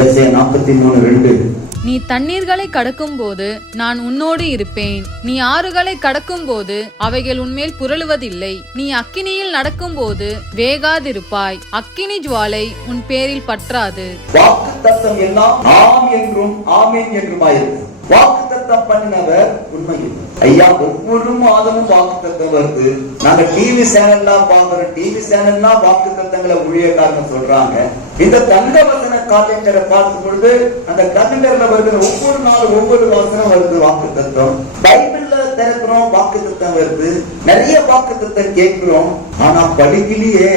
ஏசாயா 43:2. நீ தண்ணீர்களை கடக்கும் போது நான் உன்னோடு இருப்பேன். நீ ஆறுகளை கடக்கும் போது அவைகள் உன்மேல் புரளுவதில்லை. நீ அக்கினியில் நடக்கும் போது வேகாதிருப்பாய். அக்கினி ஜுவாலை உன் பேரில் பற்றாது. வாக்குத்தத்தம் எல்லாம் ஆம் என்றும் ஆமேன் என்றுமாயிருக்கும். வாக்குத்தத்தம் பண்ணினவர் உண்மையில் ஐயா ஒவ்வொரு மாதமும் வாக்குத்தத்தம் வருது. நாங்க டிவி சேனல்லாம் பாக்குறோம். டிவி சேனல்லாம் வாக்குத்தத்தங்களை ஊழியக்காரங்க சொல்றாங்க. இந்த தங்க வசன காலண்டரை பார்க்கும் பொழுது அந்த கலண்டர்ல வருகிற ஒவ்வொரு நாளும் ஒவ்வொரு வசனம் வருது வாக்குத்தத்தம். பைபிள்ல திறக்கிறோம் வாக்குத்தத்தம் வருது. நிறைய வாக்குத்தத்தம் கேட்கிறோம். ஆனா படிக்கலையே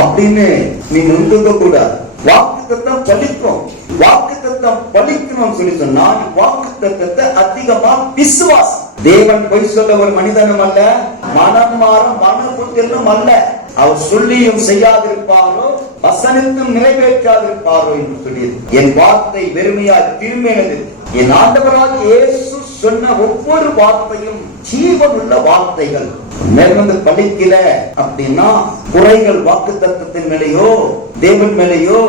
அப்படின்னு நீ நொந்துக்க கூடாது. வாக்குத்தத்தம் பலிக்கும். வாக்குத்தத்தம் பலிக்கணும் சொல்லி சொன்னால் வாக்குத்தத்தத்தை அதிகமா விசுவாசம். தேவன் பொய் சொல்ல ஒரு மனிதனும் அல்ல, மனம் மாற மனபுத்திரனும் அல்ல. அவர் சொல்லியும் செய்யாதிருப்பாரோ வசனத்தும் நிறைவேற்றாதிருப்பாரோ என்று சொல்லியது. என் வார்த்தை வெறுமையா திரும்பினது. என் ஆண்டவராகிய இயேசு சொன்ன ஒவ்வொரு வார்த்தையும் ஜீவன் உள்ள வார்த்தைகள். மேற்கொண்டு பலிக்கல அப்படின்னா குறைகள் வாக்குத்தத்தத்தின் மேலேயோ தேவன் மேலேயோ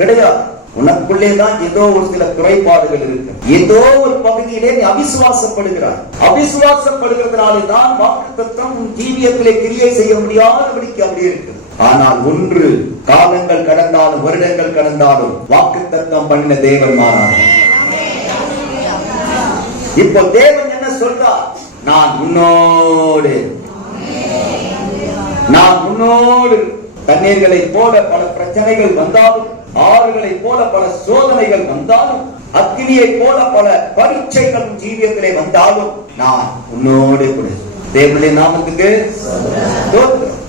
கிடையாது. உனக்குள்ளேதான் ஏதோ ஒரு சில குறைபாடுகள் இருக்கு. ஏதோ ஒரு பகுதியிலே நீ அவிசுவாசப்படுகிறாய். அவிசுவாசப்படுகிறதுனாலே தான் வாக்குத்தத்தம் உன் ஜீவியத்திலே கிரியை செய்ய முடியாதபடிக்கு அப்படி இருக்கு. ஆனால் ஒன்று, காலங்கள் கடந்தாலும் வருடங்கள் கடந்தாலும் வாக்குத்தத்தம் பண்ணின தேவன் மாறார். இப்போ தேவன் என்ன சொல்றார்? நான் உன்னோடு தண்ணீர்களை போல பல பிரச்சனைகள் வந்தாலும், ஆறுகளை போல பல சோதனைகள் வந்தாலும், அக்கினியை போல பல பரீட்சைகள் ஜீவியத்திலே வந்தாலும் நான் உன்னோடு கூட. தேவனுடைய நாமத்துக்கு ஸ்தோத்திரம்.